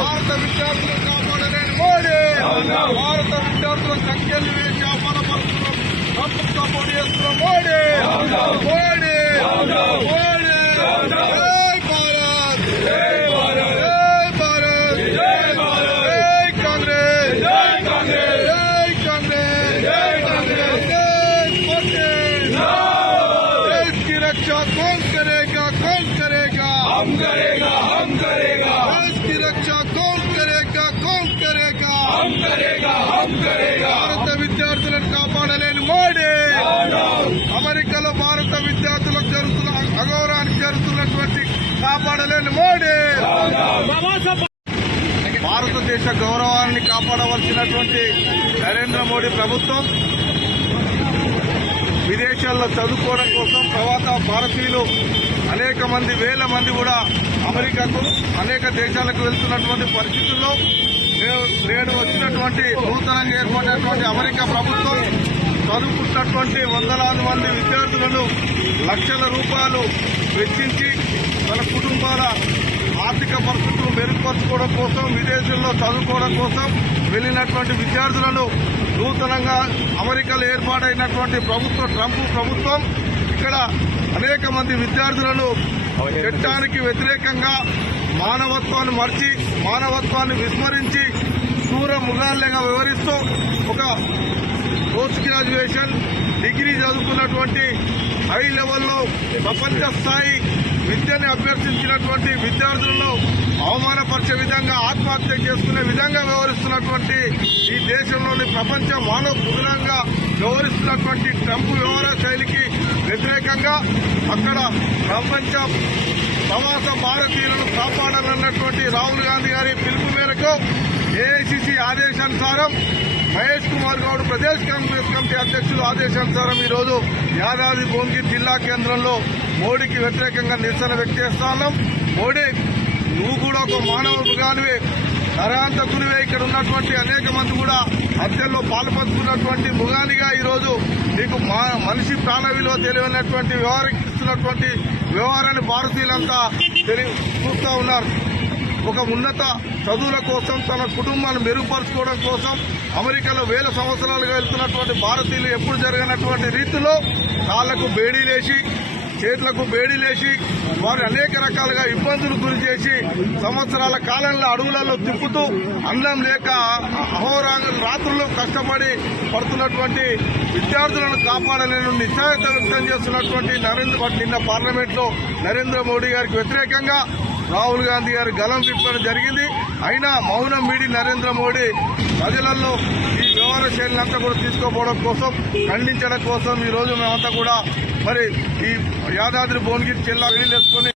భారత విద్యార్థులను కాపాడలేని మోడీ, భారత విద్యార్థుల సంఖ్యలు వేసి అవమానపరుస్తున్న ట్రంప్ సపోర్ట్ చేస్తున్న మోడీ, మోడీ మోడీ జై భారత్, జై భారత్, జై కాంగ్రెస్, జై కాంగ్రెస్, జై కాంగ్రెస్, జై కాంగ్रेस। देश की रक्षा कौन करेगा, कौन करेगा? हम करेगा, हम करेगा। देश की रक्षा कौन करेगा, कौन करेगा? हम करेगा, हम करेगा। భారత విద్యార్థులను కాపాడలేని మోడీ, అమెరికాలో భారత విద్యార్థులకు జరుగుతున్న అగౌరవానికి జరుగుతున్నటువంటి కాపాడలేని మోడీ, భారతదేశ గౌరవాన్ని కాపాడవలసినటువంటి నరేంద్ర మోడీ ప్రభుత్వం విదేశాల్లో చదువుకోవడం కోసం తర్వాత భారతీయులు అనేక మంది వేల మంది కూడా అమెరికాకు అనేక దేశాలకు వెళ్తున్నటువంటి పరిస్థితుల్లో నేడు వచ్చినటువంటి నూతనంగా ఏర్పడినటువంటి అమెరికా ప్రభుత్వం చదువుకుంటున్నటువంటి వందలాది మంది విద్యార్థులను లక్షల రూపాయలు వెచ్చించి తన కుటుంబాల ఆర్థిక పరిస్థితులు మెరుగుపరచుకోవడం కోసం విదేశాల్లో చదువుకోవడం కోసం వెళ్లినటువంటి విద్యార్థులను నూతనంగా అమెరికాలో ఏర్పాటైనటువంటి ట్రంప్ ప్రభుత్వం ఇక్కడ అనేక మంది విద్యార్థులను చట్టానికి వ్యతిరేకంగా మానవత్వాన్ని మర్చి మానవత్వాన్ని విస్మరించి క్రూర మృగాలుగా వ్యవహరిస్తూ ఒక పోస్ట్ గ్రాడ్యుయేషన్ డిగ్రీ చదువుకున్నటువంటి హై లెవెల్లో ప్రపంచ స్థాయి విద్యని అభ్యర్థించినటువంటి విద్యార్థులను అవమానపరిచే విధంగా ఆత్మహత్య చేసుకునే విధంగా వ్యవహరిస్తున్నటువంటి ఈ దేశంలోని ప్రపంచ మానవ మృగంగా వ్యవహరిస్తున్నటువంటి ట్రంప్ వ్యవహార శైలికి వ్యతిరేకంగా అక్కడ ప్రపంచ ప్రవాస భారతీయులను కాపాడాలన్నటువంటి రాహుల్ గాంధీ గారి పిలుపు మేరకు ఏఐసిసి ఆదేశానుసారం మహేష్ కుమార్ గౌడ్ ప్రదేశ్ కాంగ్రెస్ కమిటీ అధ్యక్షులు ఆదేశానుసారం ఈ రోజు యాదాద్రి భువనగిరి జిల్లా కేంద్రంలో మోడీకి వ్యతిరేకంగా నిరసన వ్యక్తం చేస్తా ఉన్నాం। మోడీ, నువ్వు కూడా ఒక మానవ మృగానివే, నరహంతకునివే। ఇక్కడ ఉన్నటువంటి అనేక మంది కూడా హత్యల్లో పాల్పంచుకున్నటువంటి మృగానిగా ఈ రోజు నీకు మనిషి ప్రాణ విలువ తెలియనటువంటి వ్యవహరిస్తున్నటువంటి వ్యవహారాన్ని భారతీయులంతా చూస్తూ ఉన్నారు। ఒక ఉన్నత చదువుల కోసం తన కుటుంబాన్ని మెరుగుపరచుకోవడం కోసం అమెరికాలో వేల సంవత్సరాలుగా వెళ్తున్నటువంటి భారతీయులు ఎప్పుడు జరగనటువంటి రీతిలో కాళ్లకు బేడీలేసి చేతులకు బేడీలేసి వారు అనేక రకాలుగా ఇబ్బందులు గురి చేసి సంవత్సరాల కాలంలో అడవులలో తిప్పుతూ అన్నం లేక రాత్రులు కష్టపడి పడుతున్నటువంటి విద్యార్థులను కాపాడలేని నిశ్చయత వ్యక్తం చేస్తున్నటువంటి నిన్న పార్లమెంట్లో నరేంద్ర మోడీ గారికి వ్యతిరేకంగా రాహుల్ గాంధీ గారు గలం విప్పడం జరిగింది। అయినా మౌనం వీడి నరేంద్ర మోడీ ప్రజలలో ఈ వ్యవహార శైలినంతా కూడా తీసుకోపోవడం కోసం ఖండించడం కోసం ఈ రోజు మేమంతా కూడా మరి ఈ యాదాద్రి భువనగిరి జిల్లా వెళ్ళేసుకొని